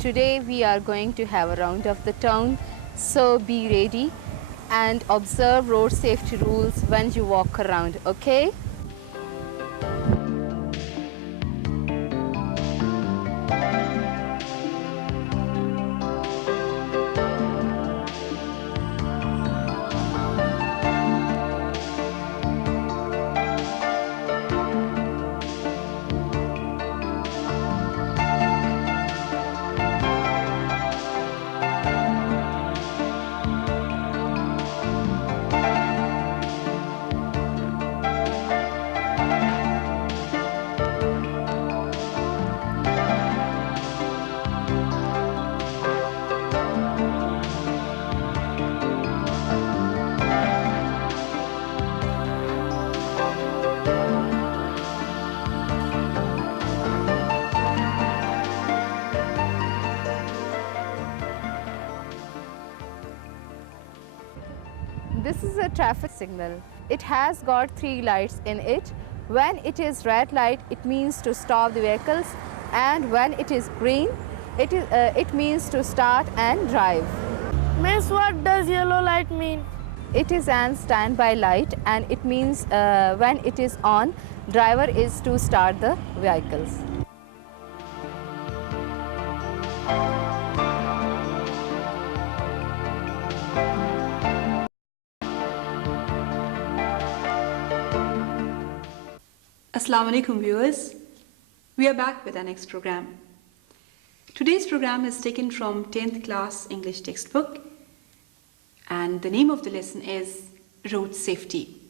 Today we are going to have a round of the town, so be ready and observe road safety rules when you walk around, okay? This is a traffic signal. It has got 3 lights in it. When it is red light, it means to stop the vehicles, and when it is green, it means to start and drive. Miss, what does yellow light mean? It is an standby light, and it means when it is on, driver is to start the vehicles. Assalamu alaikum viewers, we are back with our next program. Today's program is taken from 10th class English textbook, and the name of the lesson is Road Safety.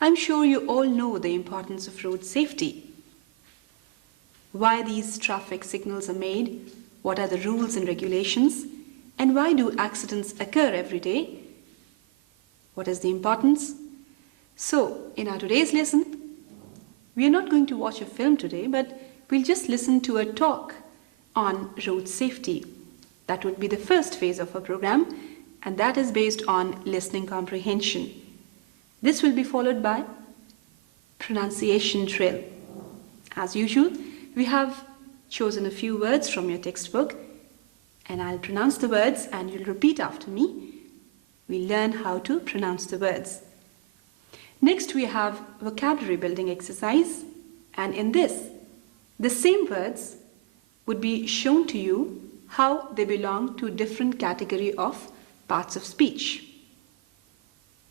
I'm sure you all know the importance of road safety. Why these traffic signals are made, what are the rules and regulations, and why do accidents occur every day? What is the importance? So, in our today's lesson, we are not going to watch a film today, but we'll just listen to a talk on road safety. That would be the first phase of our program, and that is based on listening comprehension. This will be followed by pronunciation drill. As usual, we have chosen a few words from your textbook, and I'll pronounce the words and you'll repeat after me. We'll learn how to pronounce the words. Next, we have vocabulary building exercise, and in this, the same words would be shown to you how they belong to different category of parts of speech.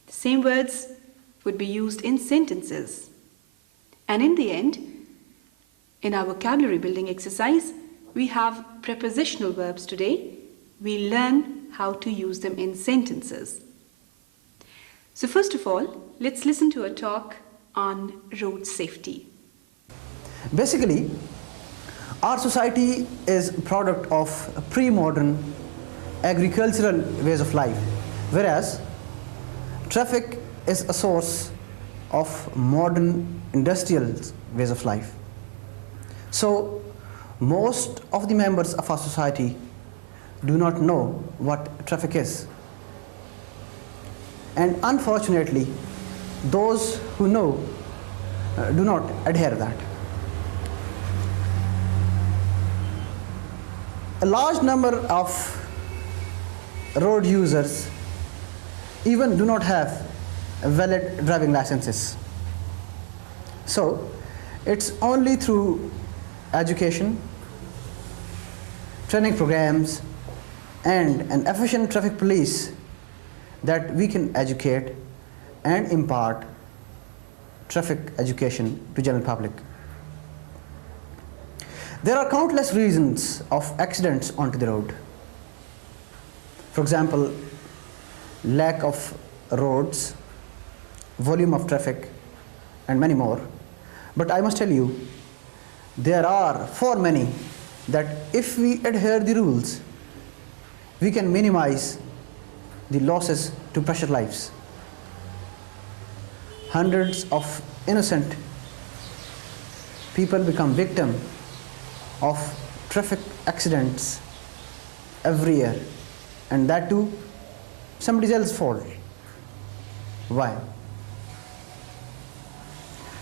The same words would be used in sentences. And in the end, in our vocabulary building exercise, we have prepositional verbs today. We learn how to use them in sentences. So first of all, let's listen to a talk on road safety. Basically, our society is a product of pre-modern agricultural ways of life, whereas traffic is a source of modern industrial ways of life. So, most of the members of our society do not know what traffic is. And unfortunately, those who know do not adhere to that. A large number of road users even do not have valid driving licenses. So, it's only through education, training programs, and an efficient traffic police that we can educate and impart traffic education to general public. There are countless reasons of accidents onto the road. For example, lack of roads, volume of traffic, and many more. But I must tell you, there are for many that if we adhere the rules, we can minimize the losses to precious lives. Hundreds of innocent people become victim of traffic accidents every year, and that too somebody else's fault. Why?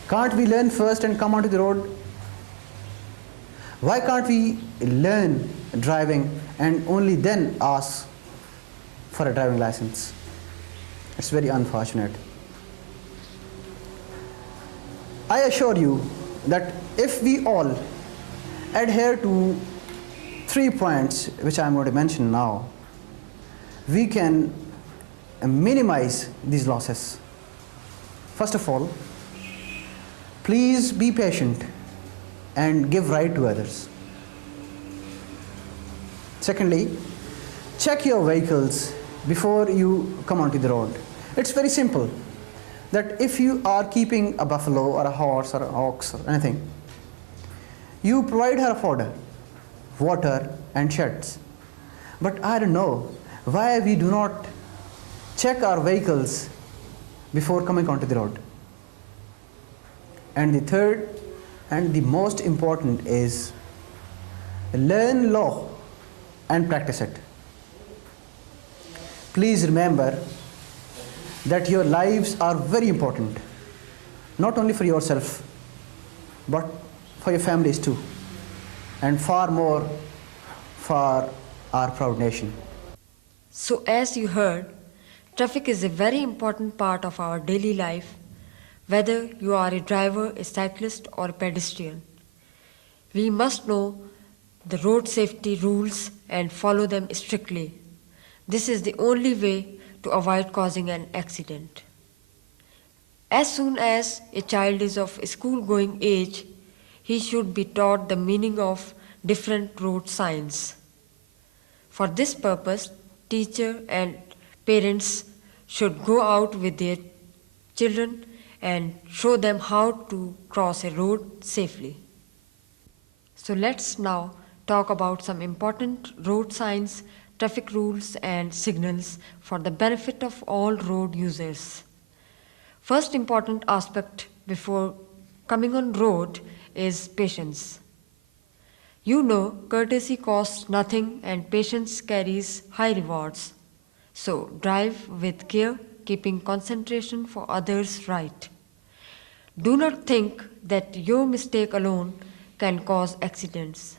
Can't we learn first and come onto the road? Why can't we learn driving and only then ask for a driving license. It's very unfortunate. I assure you that if we all adhere to 3 points which I'm going to mention now, we can minimize these losses. First of all, please be patient and give right to others. Secondly, check your vehicles before you come onto the road. It's very simple that if you are keeping a buffalo or a horse or an ox or anything, you provide her fodder, water and sheds. But I don't know why we do not check our vehicles before coming onto the road. And the third and the most important is learn law and practice it. Please remember that your lives are very important, not only for yourself, but for your families too, and far more for our proud nation. So as you heard, traffic is a very important part of our daily life, whether you are a driver, a cyclist or a pedestrian. We must know the road safety rules and follow them strictly. This is the only way to avoid causing an accident. As soon as a child is of school-going age, he should be taught the meaning of different road signs. For this purpose, teacher and parents should go out with their children and show them how to cross a road safely. So let's now talk about some important road signs, traffic rules and signals for the benefit of all road users. First important aspect before coming on road is patience. You know, courtesy costs nothing and patience carries high rewards. So drive with care, keeping concentration for others' right. Do not think that your mistake alone can cause accidents.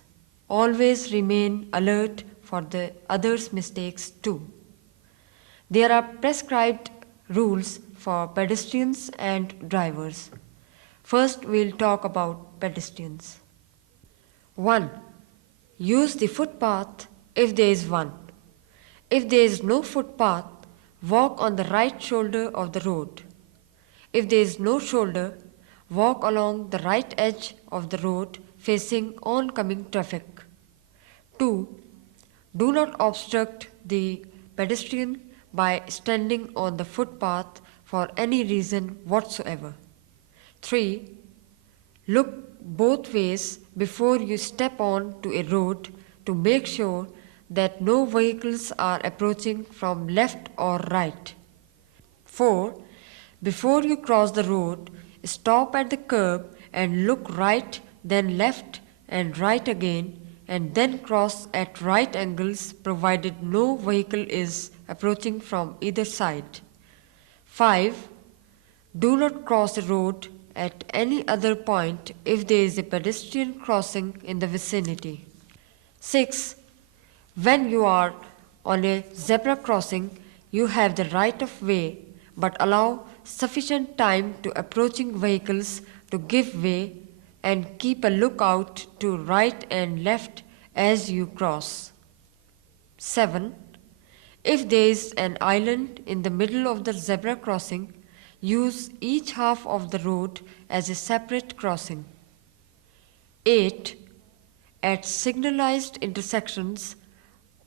Always remain alert for the others' mistakes too. There are prescribed rules for pedestrians and drivers. First, we'll talk about pedestrians. 1. Use the footpath if there is one. If there is no footpath, walk on the right shoulder of the road. If there is no shoulder, walk along the right edge of the road facing oncoming traffic. 2. Do not obstruct the pedestrian by standing on the footpath for any reason whatsoever. 3. Look both ways before you step on to a road to make sure that no vehicles are approaching from left or right. 4. Before you cross the road, stop at the curb and look right, then left and right again, and then cross at right angles provided no vehicle is approaching from either side. 5. Do not cross the road at any other point if there is a pedestrian crossing in the vicinity. 6. When you are on a zebra crossing, you have the right of way, but allow sufficient time to approaching vehicles to give way and keep a lookout to right and left as you cross. 7. If there is an island in the middle of the zebra crossing, use each half of the road as a separate crossing. 8. At signalized intersections,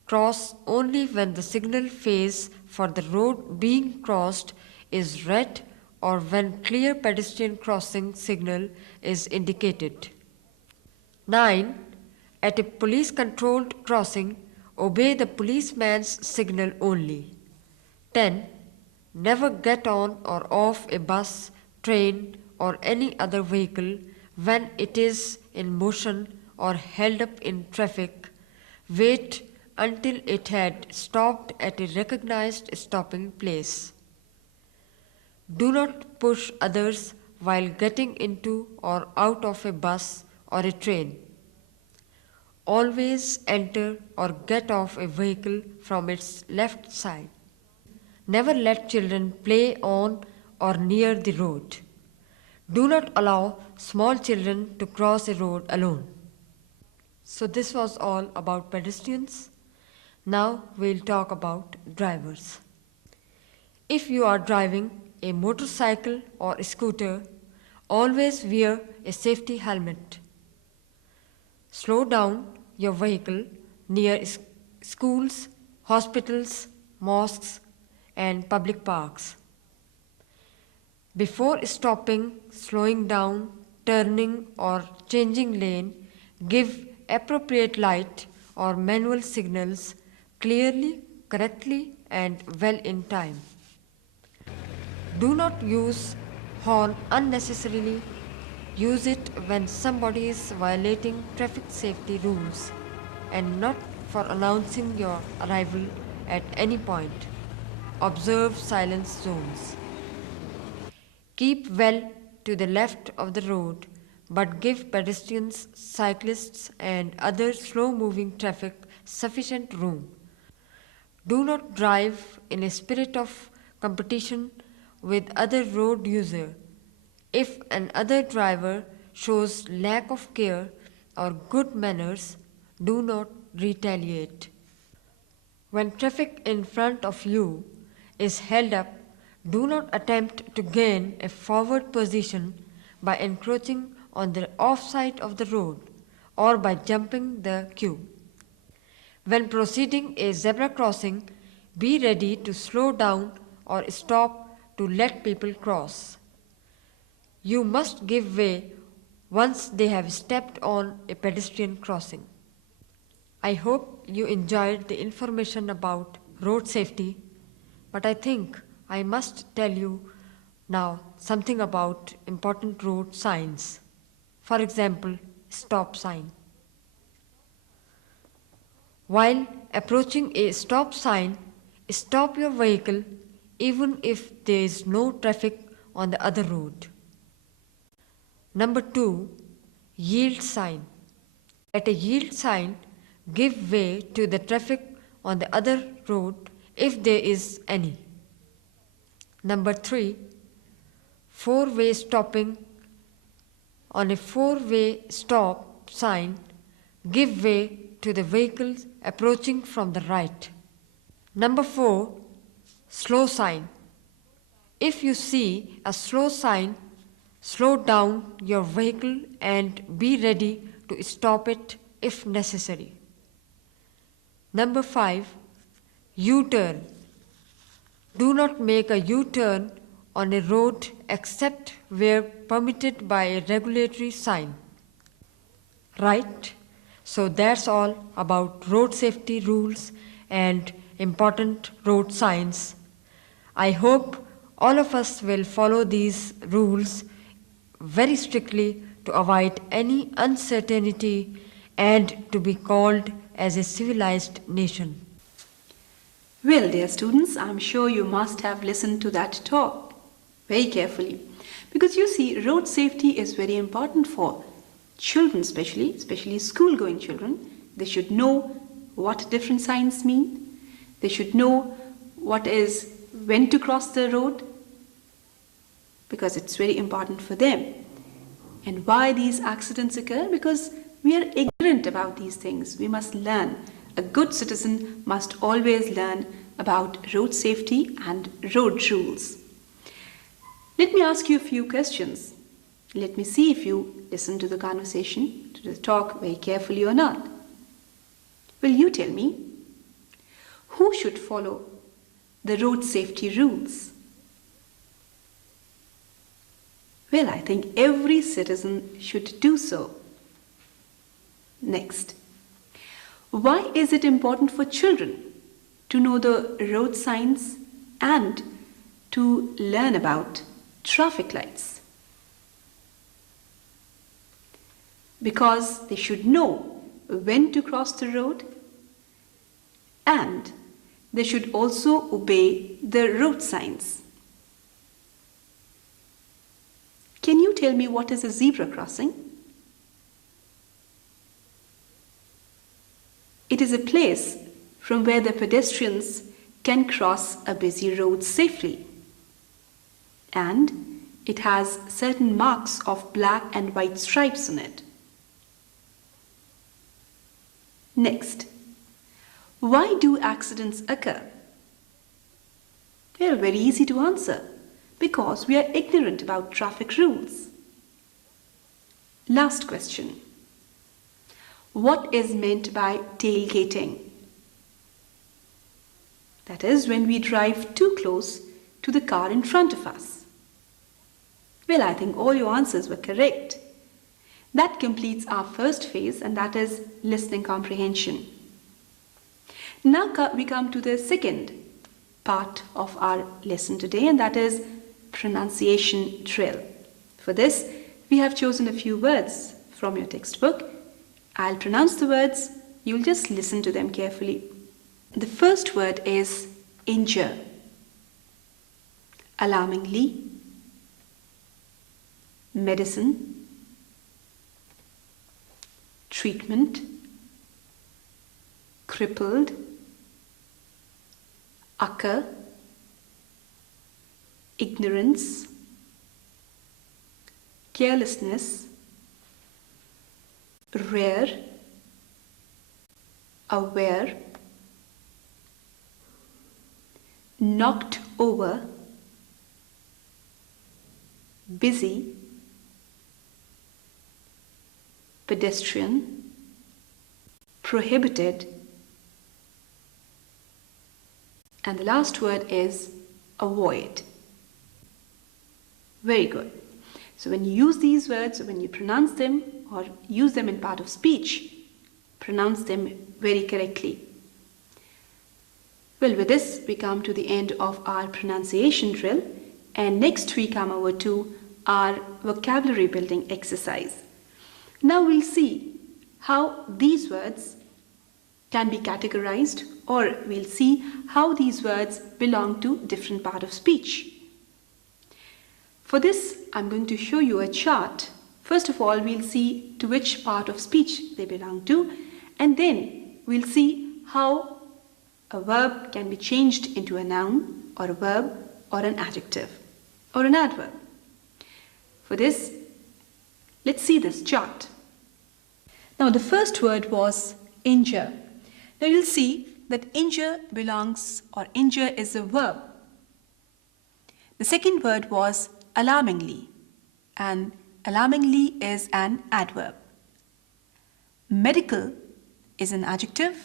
cross only when the signal phase for the road being crossed is red or when clear pedestrian crossing signal is indicated. 9. At a police-controlled crossing, obey the policeman's signal only. 10. Never get on or off a bus, train or any other vehicle when it is in motion or held up in traffic. Wait until it had stopped at a recognized stopping place. Do not push others while getting into or out of a bus or a train. always enter or get off a vehicle from its left side. Never let children play on or near the road. Do not allow small children to cross a road alone. So this was all about pedestrians. Now we'll talk about drivers. If you are driving a motorcycle or a scooter, always wear a safety helmet. Slow down your vehicle near schools, hospitals, mosques, and public parks. Before stopping, slowing down, turning, or changing lane, give appropriate light or manual signals clearly, correctly, and well in time. Do not use horn unnecessarily. Use it when somebody is violating traffic safety rules and not for announcing your arrival at any point. Observe silence zones. Keep well to the left of the road, but give pedestrians, cyclists, and other slow-moving traffic sufficient room. Do not drive in a spirit of competition with other road users. If another driver shows lack of care or good manners, do not retaliate. When traffic in front of you is held up, do not attempt to gain a forward position by encroaching on the off side of the road or by jumping the queue. When proceeding a zebra crossing, be ready to slow down or stop to let people cross. You must give way once they have stepped on a pedestrian crossing. I hope you enjoyed the information about road safety, but I think I must tell you now something about important road signs. For example, stop sign. While approaching a stop sign, stop your vehicle even if there is no traffic on the other road. Number 2, yield sign. At a yield sign, give way to the traffic on the other road if there is any. Number 3, four-way stopping. On a four-way stop sign, give way to the vehicles approaching from the right. Number 4, slow sign. If you see a slow sign, slow down your vehicle and be ready to stop it if necessary. Number 5, U-turn. Do not make a U-turn on a road except where permitted by a regulatory sign. Right? So that's all about road safety rules and important road signs. I hope all of us will follow these rules very strictly to avoid any uncertainty and to be called as a civilized nation. Well, dear students, I'm sure you must have listened to that talk very carefully, because you see, road safety is very important for children, especially school-going children. They should know what different signs mean. They should know when to cross the road, because it's very important for them. And why these accidents occur? Because we are ignorant about these things. We must learn. A good citizen must always learn about road safety and road rules. Let me ask you a few questions. Let me see if you listen to the conversation, to the talk very carefully or not. Will you tell me, who should follow the road safety rules? Well, I think every citizen should do so. Next, why is it important for children to know the road signs and to learn about traffic lights? Because they should know when to cross the road and they should also obey the road signs. Can you tell me what is a zebra crossing? it is a place from where the pedestrians can cross a busy road safely. And it has certain marks of black and white stripes on it. Next, why do accidents occur? Well, very easy to answer. Because we are ignorant about traffic rules. Last question. What is meant by tailgating? That is when we drive too close to the car in front of us. Well, I think all your answers were correct. That completes our first phase, and that is listening comprehension. Now we come to the second part of our lesson today, and that is pronunciation drill. For this, we have chosen a few words from your textbook. I'll pronounce the words, you'll just listen to them carefully. The first word is injure, alarmingly, medicine, treatment, crippled, occur, ignorance, carelessness, rare, aware, knocked over, busy, pedestrian, prohibited, and the last word is avoid. Very good. So when you use these words, when you pronounce them or use them in part of speech, pronounce them very correctly. Well, with this, we come to the end of our pronunciation drill, and next we come over to our vocabulary building exercise. Now we'll see how these words can be categorized, or we'll see how these words belong to different part of speech. For this, I'm going to show you a chart. First of all, we'll see to which part of speech they belong to, and then we'll see how a verb can be changed into a noun, or a verb, or an adjective, or an adverb. For this, let's see this chart. Now, the first word was injure. Now, you'll see that injure belongs, or injure is a verb. The second word was alarmingly, and alarmingly is an adverb. Medical is an adjective.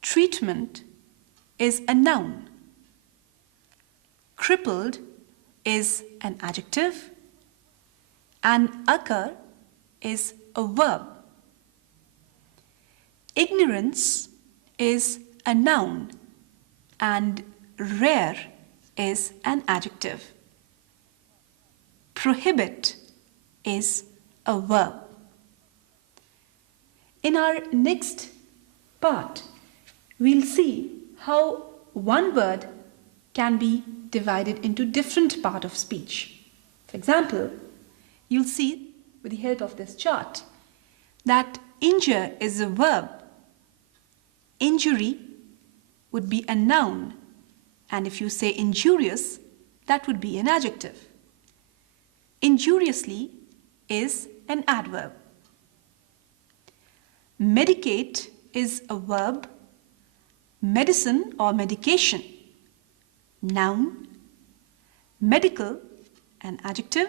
Treatment is a noun. Crippled is an adjective, and occur is a verb. Ignorance is a noun, and rare is an adjective. Prohibit is a verb. In our next part, we'll see how one word can be divided into different part of speech. For example, you'll see with the help of this chart that injure is a verb. Injury would be a noun, and if you say injurious, that would be an adjective. Injuriously is an adverb. Medicate is a verb. Medicine or medication, noun. Medical, an adjective.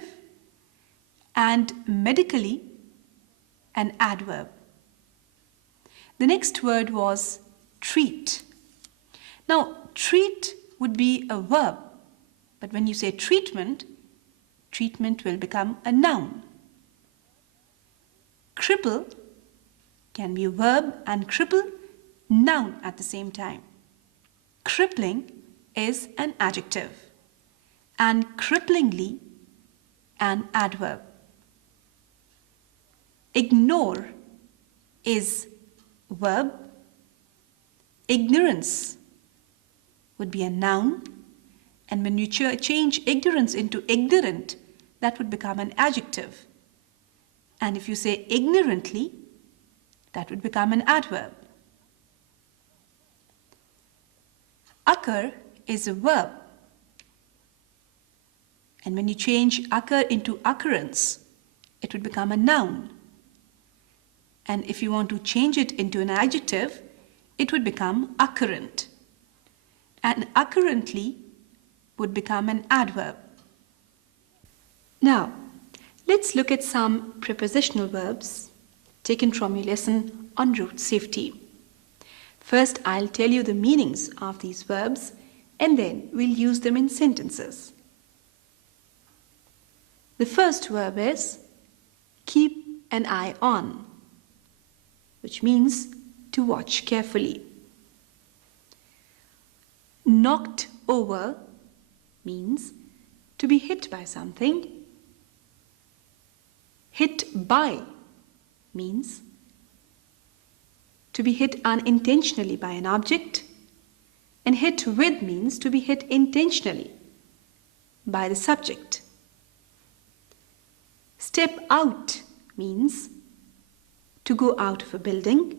And medically, an adverb. The next word was treat. Now, treat would be a verb, but when you say treatment, treatment will become a noun. Cripple can be a verb, and cripple, noun at the same time. Crippling is an adjective, and cripplingly an adverb. Ignore is verb. Ignorance would be a noun, and when you change ignorance into ignorant, that would become an adjective. And if you say ignorantly, that would become an adverb. Occur is a verb. And when you change occur into occurrence, it would become a noun. And if you want to change it into an adjective, it would become occurrent. And occurrently would become an adverb. Now, let's look at some prepositional verbs taken from your lesson on road safety. First, I'll tell you the meanings of these verbs and then we'll use them in sentences. The first verb is keep an eye on, which means to watch carefully. Knocked over means to be hit by something. Hit by means to be hit unintentionally by an object, and hit with means to be hit intentionally by the subject. Step out means to go out of a building.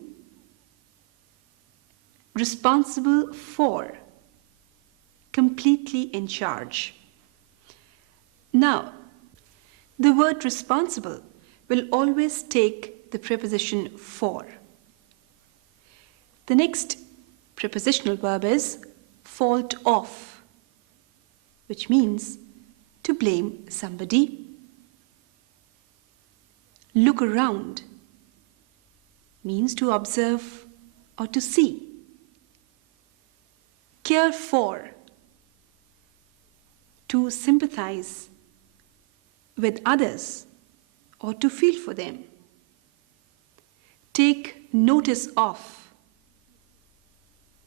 Responsible for, completely in charge. Now, the word responsible will always take the preposition for. The next prepositional verb is fault of, which means to blame somebody. Look around means to observe or to see. Care for, to sympathize with others or to feel for them. Take notice of,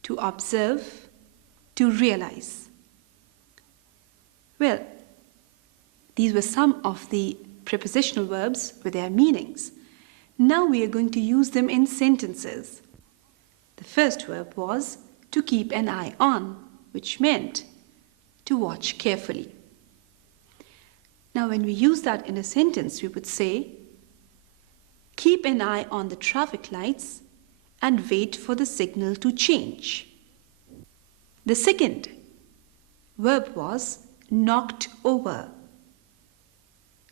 to observe, to realize. Well, these were some of the prepositional verbs with their meanings. Now we are going to use them in sentences. The first verb was to keep an eye on, which meant to watch carefully. Now when we use that in a sentence, we would say, keep an eye on the traffic lights and wait for the signal to change. The second verb was knocked over.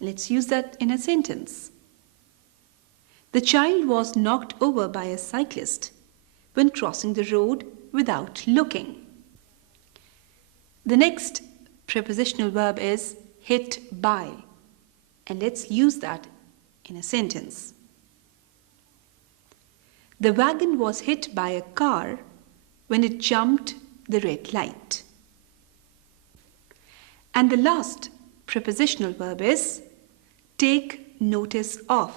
Let's use that in a sentence. The child was knocked over by a cyclist when crossing the road without looking. The next prepositional verb is hit by, and let's use that in a sentence. The wagon was hit by a car when it jumped the red light. And the last prepositional verb is take notice of.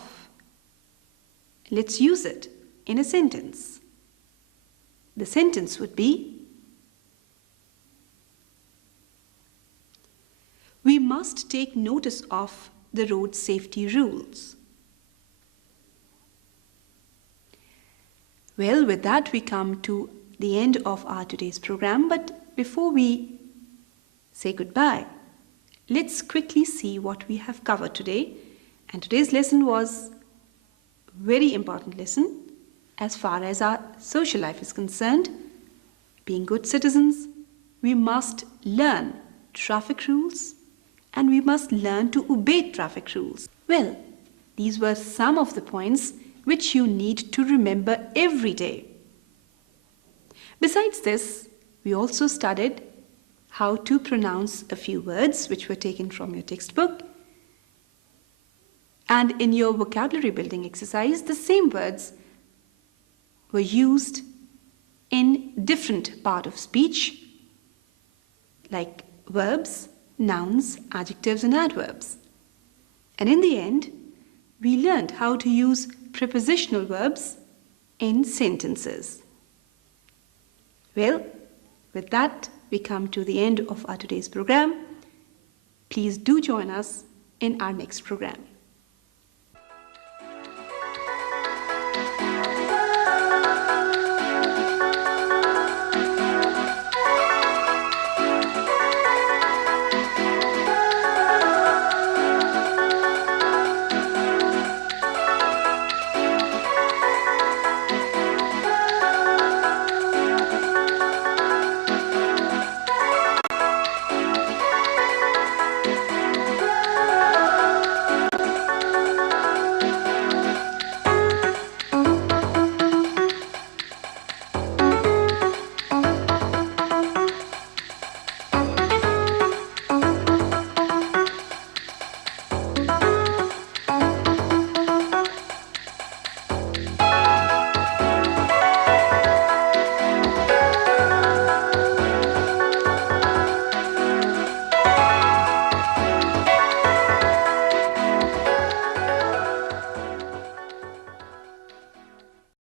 Let's use it in a sentence. The sentence would be, we must take notice of the road safety rules. Well, with that we come to the end of our today's program, but before we say goodbye, let's quickly see what we have covered today. And today's lesson was a very important lesson as far as our social life is concerned. Being good citizens, we must learn traffic rules and we must learn to obey traffic rules. Well, these were some of the points which you need to remember every day. Besides this, we also studied how to pronounce a few words which were taken from your textbook. And in your vocabulary building exercise, the same words were used in different part of speech, like verbs, nouns, adjectives, and adverbs. And in the end, we learned how to use prepositional verbs in sentences. Well, with that, we come to the end of our today's program. Please do join us in our next program.